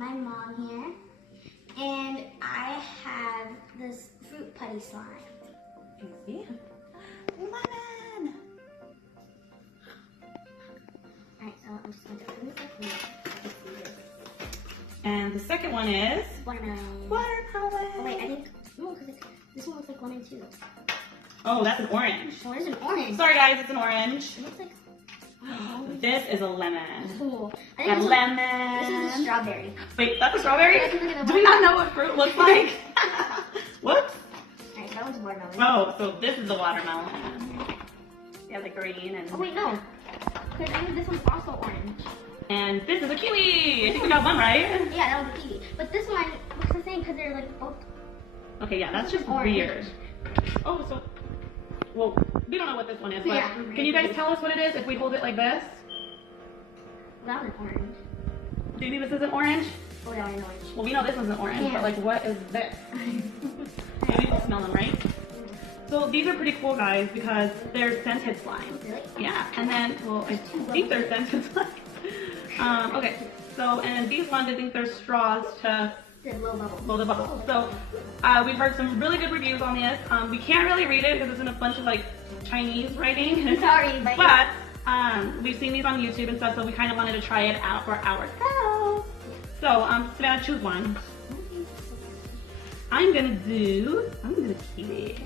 have my mom here, and I have this fruit putty slime. Easy. Lemon. Alright, so I'm just going to open this up and I can see this. And the second one is Watermelon. watermelon. Oh wait, I think, no, because this one looks like lemon too. Oh, that's an orange. Oh, there's an orange. Sorry guys, it's an orange. It looks like, This is a lemon. cool. I A think this lemon. is a strawberry. Wait, that's a strawberry? Yeah, 'cause look at the Do we not know what fruit looks like? Whoops. Alright, so that one's watermelon. Oh, so this is the watermelon. Yeah, the green and Oh wait, no. Because I think this one's also orange. and this is a kiwi. I think we got one right. Yeah, that was a kiwi. But this one looks the same because they're like both. Okay, yeah, that's just Orange. weird. Oh, so well, we don't know what this one is, but Yeah. can you guys tell us what it is if we hold it like this? That one's orange. Do you think this isn't orange? Oh, that one's orange. Well, we know this isn't orange, Yeah. but like, what is this? Maybe we'll smell them, right? So these are pretty cool, guys, because they're scented slime. Really? Yeah, and then, well, I think they're scented slime. Okay, so, and these ones, I think they're straws to The low bubble. blow the bubbles. So, we've heard some really good reviews on this. We can't really read it because it's in a bunch of, like, Chinese writing. Sorry, but We've seen these on YouTube and stuff, so we kind of wanted to try it out for ourselves. So, Savannah, choose one. I'm gonna do kiwi.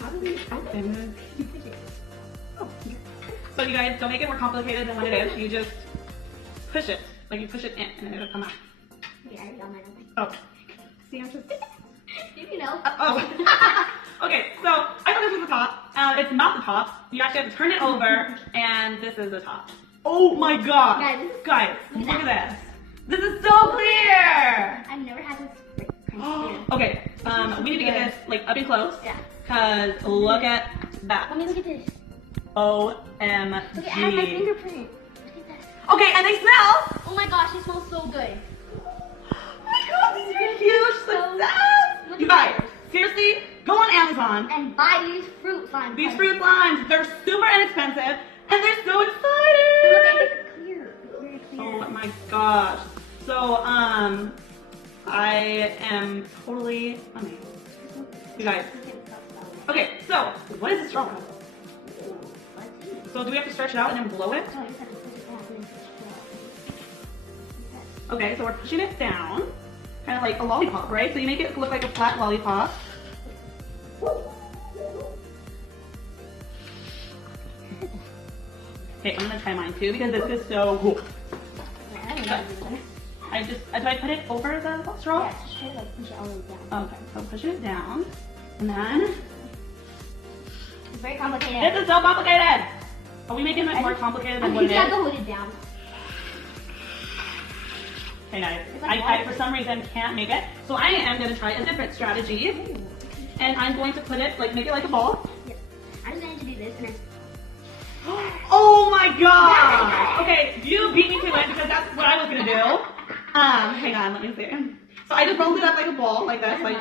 How do we open this? Oh. So you guys, don't make it more complicated than what it is. You just push it, like you push it in, and it'll come out. Yeah, I got mine. Oh. See, I'm just. Did you know? Oh. Okay, so I thought this was the top. It's not the top. You actually have to turn it over, and this is the top. Oh my god! Guys, look at this. This is so clear! I've never had this kind of clear. Okay, we need to get this like up and close. Yeah. Cause look at that. Let me look at this. OMG. Look, it has my fingerprint. Look at that. Okay, and they smell. Oh my gosh, it smells so good. Oh my god, these are huge success! Look You at guys, seriously, go on Amazon. And buy these fruit slime. These putties. fruit slimes, they're super inexpensive, and they're so And look exciting! at it, clear. Very clear. Oh my gosh. So, I am totally amazed. You guys. Okay, so, what is the straw? So, do we have to stretch it out and then blow it? Oh, you just have to push it down and then push it Okay, so we're pushing it down, kind of like a lollipop, right? So you make it look like a flat lollipop. Okay, I'm gonna try mine too because this is so cool. down. Do I put it over the straw? Yeah, just try to like push it all the way down. Okay, so pushing it down, and then It's very complicated. this is so complicated. Are we making it more complicated I than what think it you have is? to hold it down. Hey guys, It's like I water. for some reason can't make it, so I am gonna try a different strategy, and I'm going to put it like make it like a ball. Yes. I'm just going to do this and then. Oh my god! Okay, you beat me to it because that's what I was gonna do. Hang on, let me see. So I just rolled it up like a ball, like this, like.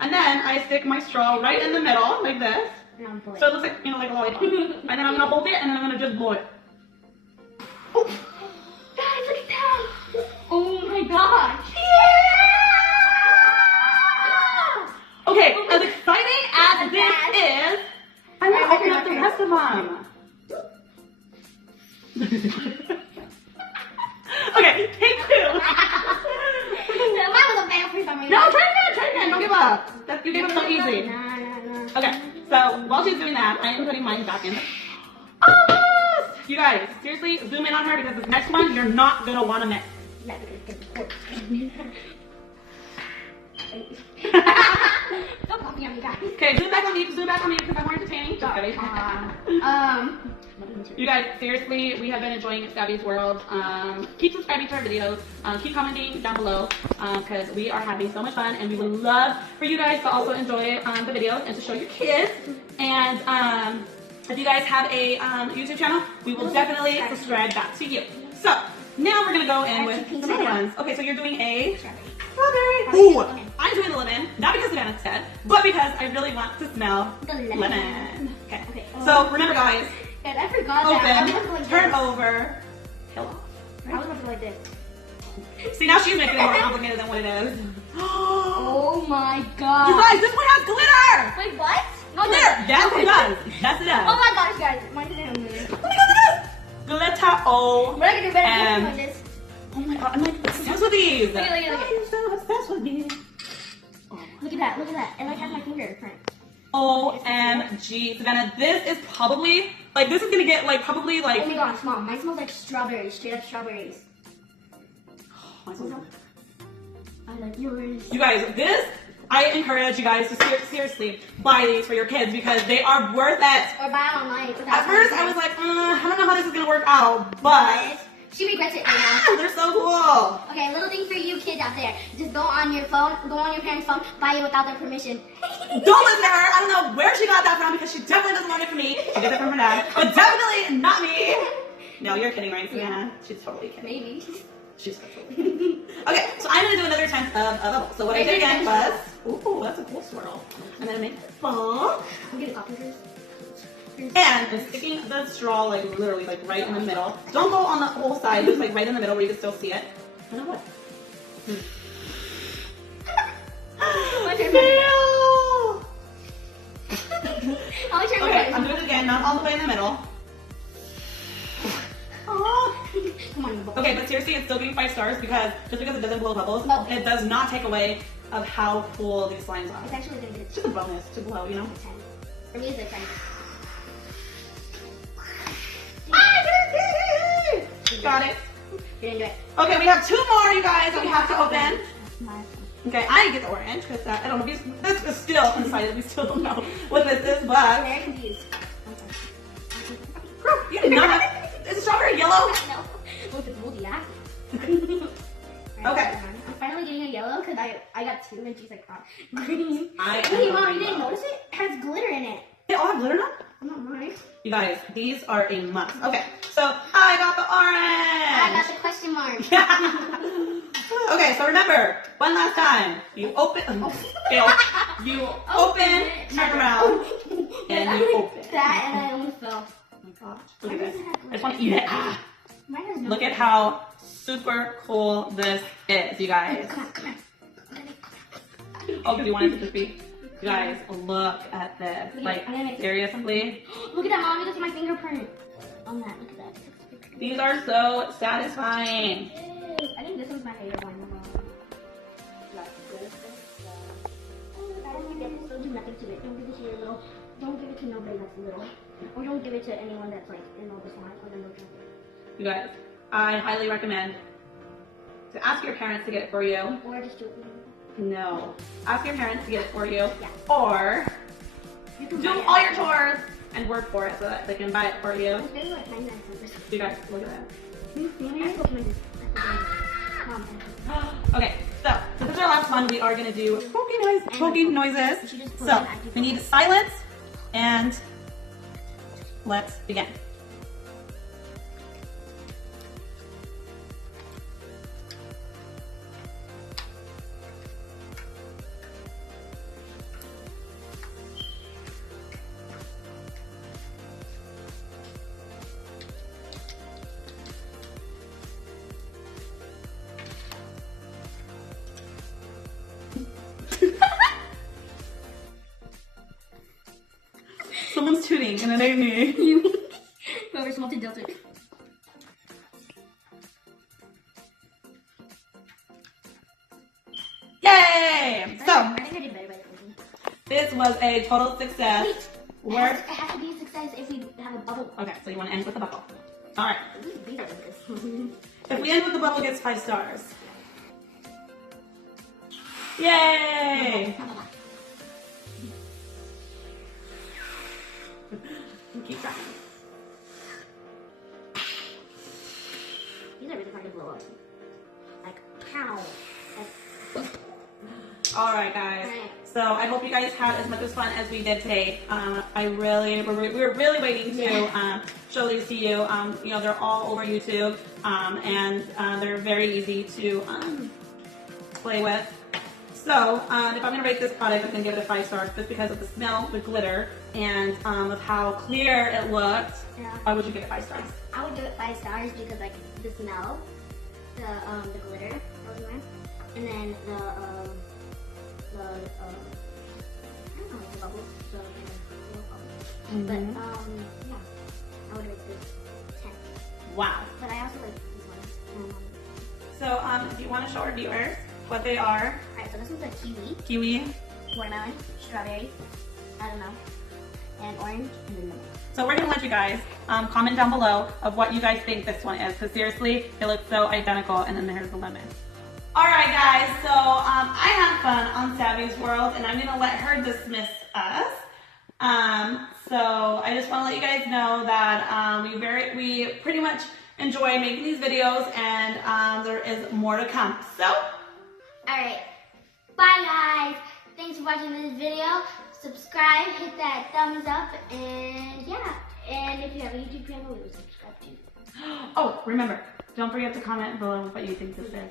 And then I stick my straw right in the middle, like this. And I'm pulling. So it looks like, like a lollipop. And then I'm gonna hold it, and then I'm gonna just blow it. Oh. Guys, look at that! Oh my gosh! Yeah! Okay, as exciting as this is, I want to open up the rest of them. Okay, take two. Mine was a fail for some reason. No, try again, don't give up. You gave up so easy. No. Okay, so while she's doing that, I am putting mine back in. Almost! You guys, seriously, zoom in on her because this next one you're not gonna want to miss. Don't copy on me, guys. Okay, zoom back on me because I'm more entertaining. Just kidding. You guys, seriously, we have been enjoying Gabby's World. Keep subscribing to our videos. Keep commenting down below because we are having so much fun, and we would love for you guys to also enjoy the videos and to show your kids. And if you guys have a YouTube channel, we will definitely subscribe back to you. So now we're gonna go in with some other ones. Okay, so you're doing a strawberry. Ooh, I'm doing the lemon, not because Savannah said, but because I really want to smell The lemon. lemon. Okay. So remember, guys. And I forgot that. I was Open, going like turn this. over, peel off. I was going to go like this. See, now she's making it more complicated than what it is. Oh my god. You guys, this one has glitter! Wait, what? No, Glitter! Yes, it does. Yes, it does. Oh my gosh, guys. Mine doesn't have glitter. Oh my god, look at this! Glitter O. We're not gonna do better Um, than this. Oh my god, I'm like obsessed with these. Look at it, look at it. I'm so obsessed with these. Oh. Look at that, look at that. It like has my fingerprint. OMG, Savannah, this is probably, like, this is gonna get, like, probably, like, Oh my gosh, Mom. Mine smells like strawberries. Straight up strawberries. I like yours. you guys, this, I encourage you guys to seriously buy these for your kids because they are worth it. Or buy it online. At first, I was like, I don't know how this is gonna work out, but she regrets it right now. they're so cool. Okay, little thing for you kids out there. Just go on your phone, go on your parents' phone, buy it without their permission. Don't listen to her. I don't know where she got that from because she definitely doesn't learn it from me. She gets it from her dad, but definitely not me. No, you're kidding, right, Savannah? She's totally kidding. Maybe. She's totally okay, so I'm gonna do another time of a bubble. So what I did again was, ooh, that's a cool swirl. I'm gonna make a ball. I'm gonna copy hers. And I'm sticking the straw like literally like right in the middle. Don't go on the whole side, just like right in the middle where you can still see it. You know what? My turn. I'll turn Okay, I'm doing it again, not all the way in the middle. Come on, you Okay, but seriously, it's still getting 5 stars because just because it doesn't blow bubbles, No. it does not take away of how cool these slimes are. It's actually gonna get It's just a bonus to blow, you know? a 10. For me, it's a 10. Got it. You didn't do it. Okay, we have 2 more, you guys, that we have to open. My- Okay, I get the orange because I don't know. This is still undecided. We still don't know what this is, I'm but very confused. girl, you did not have. Is it strawberry yellow? No. Look, it's moldy, yeah? Okay. I'm finally getting a yellow because I got 2 and she's like, green. I Wait, am Mom, going you didn't yellow. notice it? It has glitter in it. They all have glitter now? Not mine. You guys, these are a must. Okay, so I got the I got orange. the question mark. Okay, so remember, one last time. You open, fail. You open, turn around, and you open. That and I almost fell. Oh my gosh, look at this. I just want to eat it. Ah. Mine has no Look at glitter. how super cool this is, you guys. Come on, come on. Oh, because you wanted it to be. You guys, look at this. Like, seriously. Look at that, Mom. Look at my fingerprint on that. Look at that. These are so satisfying. I think this one's my favorite one. Don't do nothing to it. Don't give it to your little. Don't give it to nobody that's little, or don't give it to anyone that's like in all the slime or the no drink. You guys, I highly recommend to ask your parents to get it for you. Or just do it. No. Ask your parents to get it for you. Yeah. Or You can do buy it. all your chores and work for it so that they can buy it for you. It's very like 99 cents. You guys, look at that. Mom. Okay, so this is our last one. We are going to do poking noises. So we need silence and let's begin. Someone's tooting and it ain't me. You. Whoever smelled it dealt it. Yay! So I think I did better by the this was a total success. Wait. Where? It has to be a success if we have a bubble. Okay, so you want to end with the bubble. All right. These are like If we end with the bubble, gets 5 stars. Yay! Keep trying. These are really hard to blow up. Like, pow. All right, guys. Alright. So I hope you guys had as much as fun as we did today. We were really waiting to show these to you. You know, they're all over YouTube, and they're very easy to play with. So, if I'm gonna rate this product, I'm gonna give it a 5 stars just because of the smell, the glitter, and of how clear it looked. Yeah. Why would you give it 5 stars? I would give it 5 stars because like the smell, the glitter that was in there, and then the I don't know, the bubbles, the little bubbles. But yeah, I would rate this 10. Wow. But I also like these ones. So, if you want to show our viewers what they are, Alright, so this one's a kiwi, kiwi. watermelon, strawberry, I don't know, and orange, and then lemon. So we're gonna let you guys comment down below of what you guys think this one is, because seriously, it looks so identical, and then there's the lemon. Alright guys, so I had fun on Savvy's World, and I'm gonna let her dismiss us. So I just wanna let you guys know that we pretty much enjoy making these videos, and there is more to come. So, Alright, bye guys! Thanks for watching this video. Subscribe, hit that thumbs up, and yeah. And if you have a YouTube channel, we will subscribe too. oh, remember, don't forget to comment below what you think this is.